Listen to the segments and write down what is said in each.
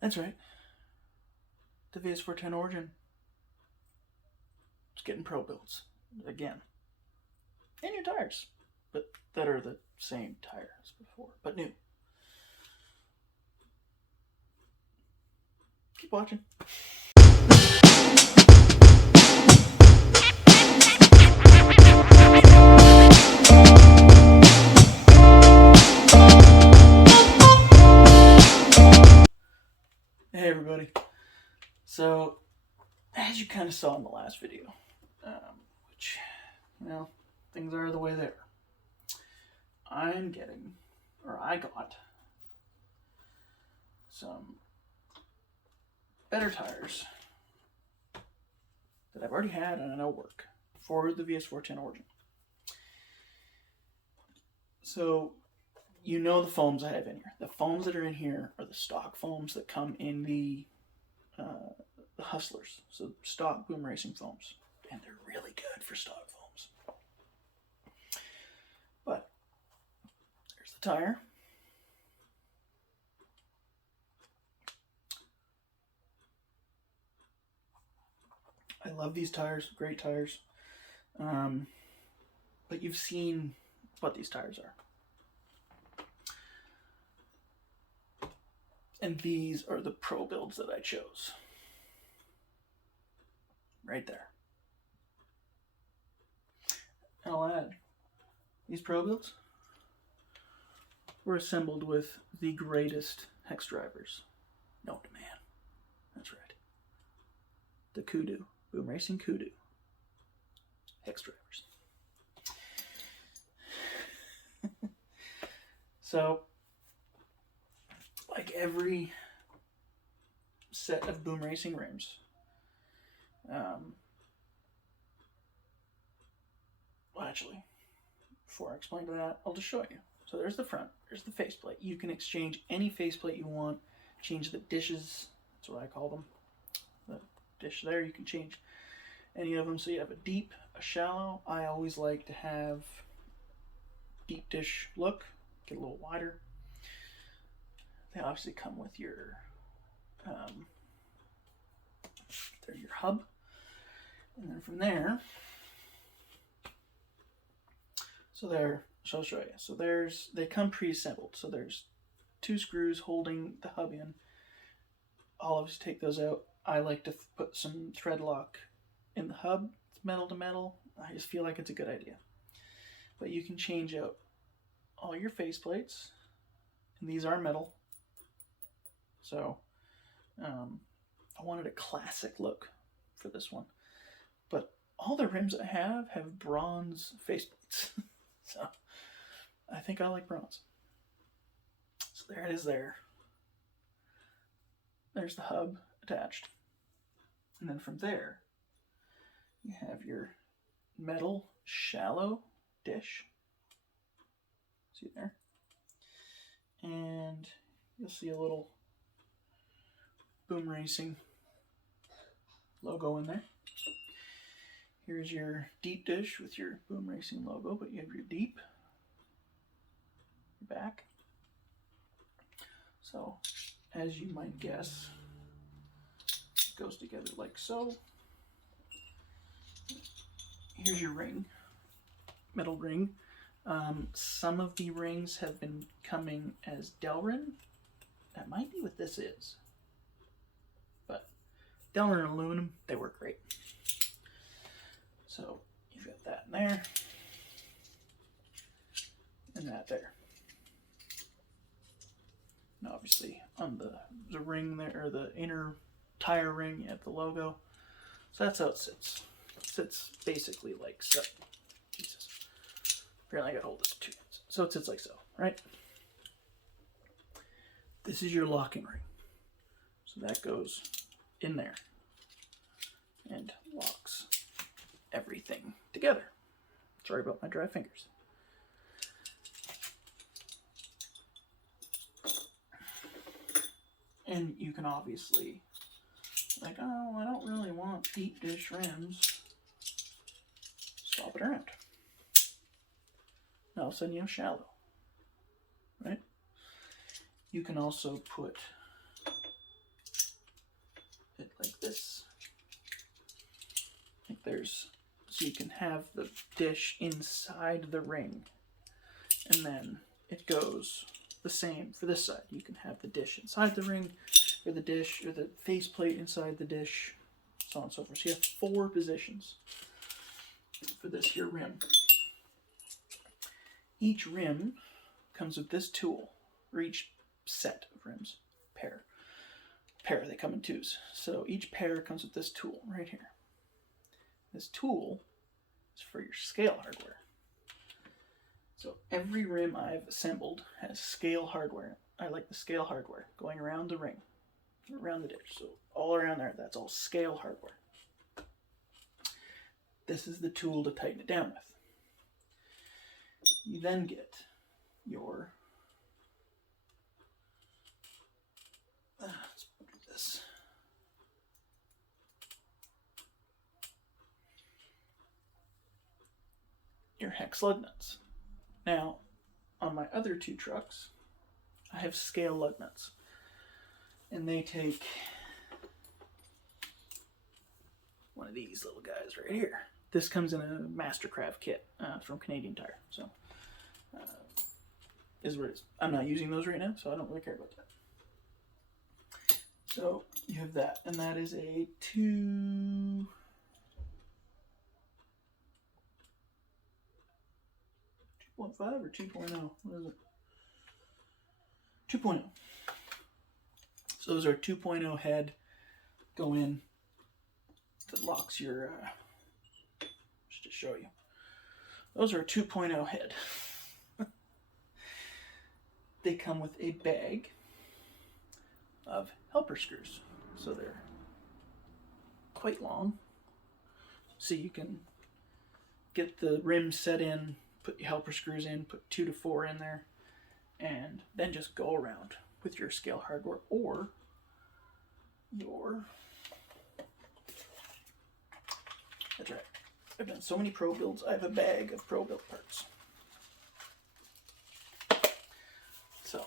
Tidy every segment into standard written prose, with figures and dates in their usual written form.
That's right. The VS410 Origin. It's getting pro builds again. And new tires, but that are the same tire as before, but new. Keep watching. Hey everybody. So, as you kind of saw in the last video, which, you know, things are the way they are. I got some better tires that I've already had and I know work for the VS410 Origin. So, you know the foams I have in here. The foams that are in here are the stock foams that come in the Hustlers. So, stock BoomRacing foams. And they're really good for stock foams. But, there's the tire. I love these tires, great tires. But you've seen what these tires are. And these are the pro builds that I chose. Right there. I'll add, these pro builds were assembled with the greatest hex drivers known to man. That's right. The Kudu, BoomRacing Kudu hex drivers. So, like every set of BoomRacing rims, well, actually, before I explain that, I'll just show you. So there's the front, there's the faceplate. You can exchange any faceplate you want, change the dishes, that's what I call them. The dish there, you can change any of them. So you have a deep, a shallow. I always like to have deep dish look, get a little wider. They obviously come with your they're your hub, and then from there, so I'll show you. So they come pre-assembled. So there's 2 screws holding the hub in. I'll obviously take those out. I like to put some thread lock in the hub. It's metal to metal. I just feel like it's a good idea. But you can change out all your faceplates, and these are metal. So I wanted a classic look for this one. But all the rims I have bronze faceplates. So I think I like bronze. So there it is there. There's the hub attached. And then from there, you have your metal shallow dish. See there? And you'll see a little BoomRacing logo in there. Here's your deep dish with your BoomRacing logo, but you have your deep, your back. So, as you might guess, it goes together like so. Here's your ring, metal ring. Some of the rings have been coming as Delrin. That might be what this is. But Delrin and aluminum, they work great. So you've got that in there, and that there. And obviously on the ring there, or the inner tire ring, you have the logo. So that's how it sits. It sits basically like so. Jesus. Apparently I gotta hold this with 2 hands. So it sits like so, right? This is your locking ring. So that goes in there and locks everything together. Sorry about my dry fingers. And you can obviously, like, oh, I don't really want deep dish rims. Swap it around. Now all of a sudden you have shallow, right? You can also put so you can have the dish inside the ring, and then it goes the same for this side. You can have the dish inside the ring, or the dish, or the faceplate inside the dish, so on and so forth. So you have 4 positions for this here rim. Each rim comes with this tool, or each set of rims, pair, they come in 2s. So each pair comes with this tool right here. This tool is for your scale hardware. So every rim I've assembled has scale hardware. I like the scale hardware going around the ring, around the dish. So all around there, that's all scale hardware. This is the tool to tighten it down with. You then get your, let's do this. Your hex lug nuts. Now, on my other 2 trucks, I have scale lug nuts, and they take one of these little guys right here. This comes in a Mastercraft kit from Canadian Tire, so is what it is. I'm not using those right now, so I don't really care about that. So you have that, and that is a 2.5 or 2.0? What is it? 2.0. So those are 2.0 head go in that locks your, just to show you. Those are a 2.0 head. They come with a bag of helper screws. So they're quite long. So you can get the rim set in, put your helper screws in, put 2 to 4 in there, and then just go around with your scale hardware or your, that's right, I've done so many pro builds, I have a bag of pro build parts. So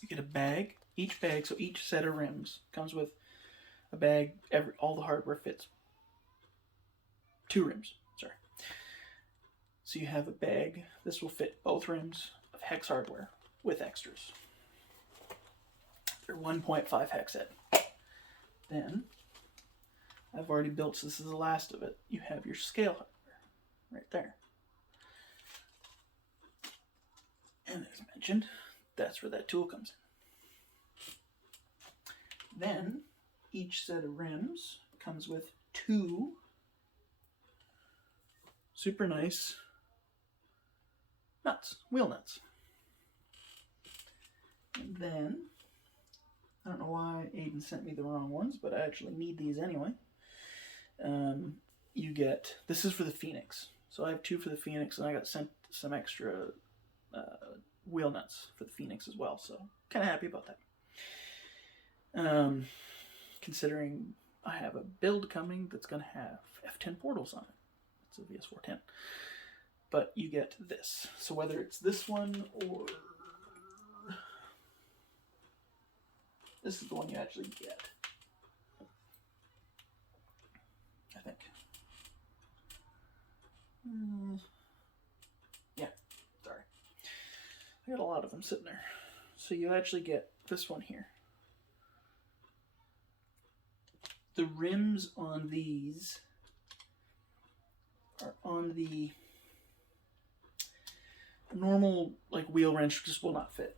you get a bag, each bag, so each set of rims comes with a bag, all the hardware fits 2 rims, sorry. So you have a bag, this will fit both rims of hex hardware with extras. They're 1.5 hex head. Then, I've already built, so this is the last of it, you have your scale hardware right there. And as mentioned, that's where that tool comes in. Then, each set of rims comes with 2 super nice nuts, wheel nuts. And then, I don't know why Aiden sent me the wrong ones, but I actually need these anyway. You get, this is for the Phoenix. So I have 2 for the Phoenix, and I got sent some extra wheel nuts for the Phoenix as well, so kind of happy about that. Considering I have a build coming that's going to have F10 portals on it. It's a VS410. But you get this. So whether it's this one or this is the one you actually get, I think. Yeah, sorry. I got a lot of them sitting there. So you actually get this one here. The rims on these are on the normal, like, wheel wrench just will not fit.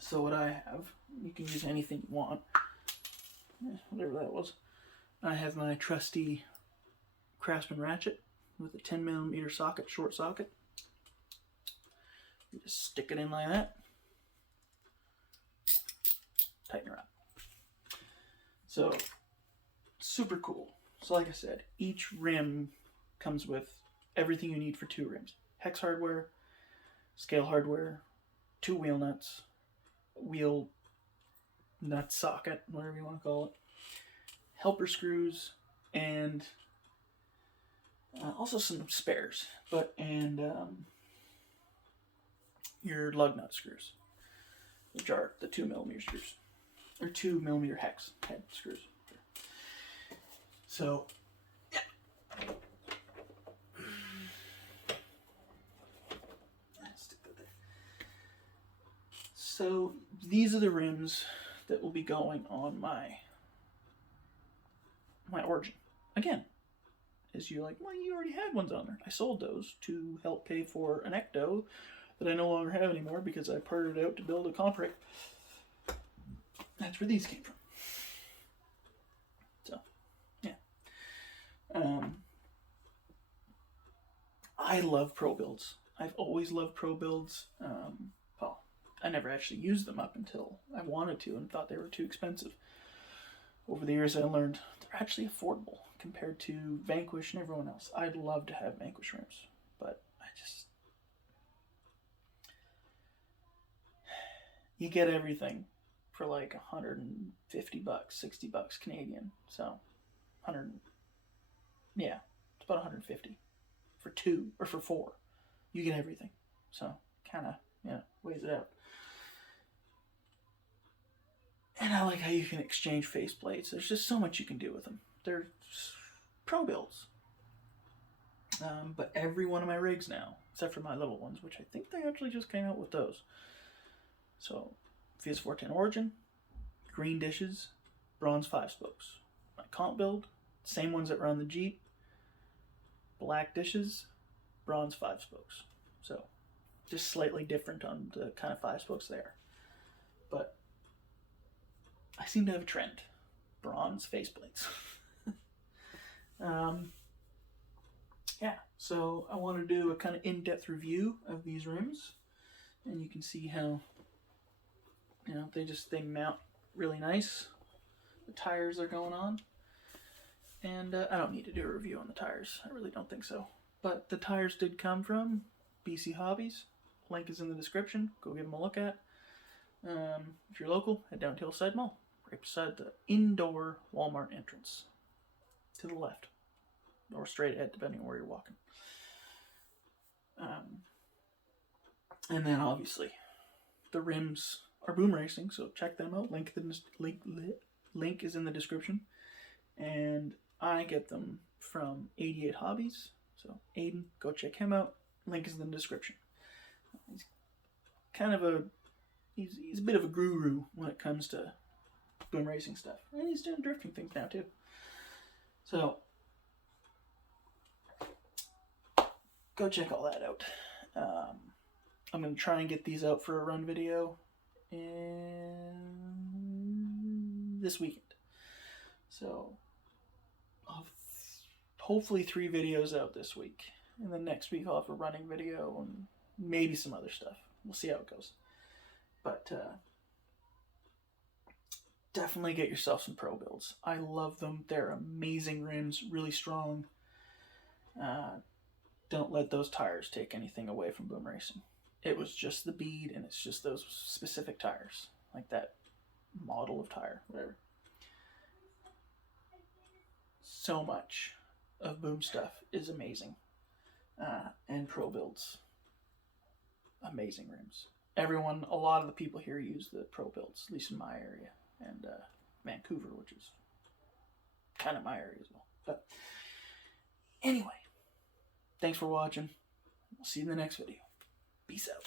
So what I have, you can use anything you want, whatever that was. I have my trusty Craftsman ratchet with a 10mm socket, short socket. You just stick it in like that, tighten her up. So, super cool. So like I said, each rim comes with everything you need for 2 rims. Hex hardware, scale hardware, 2 wheel nuts, wheel nut socket, whatever you want to call it, helper screws, and also some spares, and your lug nut screws, which are the 2mm screws, or 2mm hex head screws. So, yeah. Stick that there. So, these are the rims that will be going on my Origin. Again, as you're like, well, you already had ones on there. I sold those to help pay for an Ecto that I no longer have anymore because I parted it out to build a comp rig. That's where these came from. So, yeah. I love ProBuilds. I've always loved ProBuilds. Well, I never actually used them up until I wanted to and thought they were too expensive. Over the years, I learned they're actually affordable compared to Vanquish and everyone else. I'd love to have Vanquish rims, but you get everything for like $150, $60 Canadian. So, yeah, it's about 150 for 2 or for 4. You get everything. So, kind of, weighs it out. And I like how you can exchange faceplates. There's just so much you can do with them. They're ProBuilds. But every one of my rigs now, except for my little ones, which I think they actually just came out with those. So, VS410 Origin, green dishes, bronze 5-spokes. My comp build, same ones that run the Jeep, black dishes, bronze 5-spokes. So, just slightly different on the kind of 5-spokes they are. But I seem to have a trend. Bronze faceplates. Yeah, so I want to do a kind of in-depth review of these rims. And you can see how, they mount really nice. The tires are going on. And I don't need to do a review on the tires. I really don't think so. But the tires did come from BC Hobbies. Link is in the description. Go give them a look at. If you're local, head down to Hillside Mall. Right beside the indoor Walmart entrance. To the left. Or straight ahead, depending on where you're walking. And then, obviously, the rims are BoomRacing, so check them out. Link is in the description. And I get them from 88 Hobbies. So, Aiden, go check him out. Link is in the description. He's kind of he's a bit of a guru when it comes to BoomRacing stuff. And he's doing drifting things now, too. So, go check all that out. I'm going to try and get these out for a run video this weekend. So, I'll have hopefully 3 videos out this week. And then next week I'll have a running video and maybe some other stuff. We'll see how it goes. But definitely get yourself some ProBuilds. I love them. They're amazing rims, really strong. Don't let those tires take anything away from BoomRacing. It was just the bead, and it's just those specific tires. Like that model of tire, whatever. So much of Boom stuff is amazing. And ProBuilds. Amazing rims. A lot of the people here use the ProBuilds, at least in my area. And Vancouver, which is kind of my area as well. But anyway, thanks for watching. We'll see you in the next video. Peace out.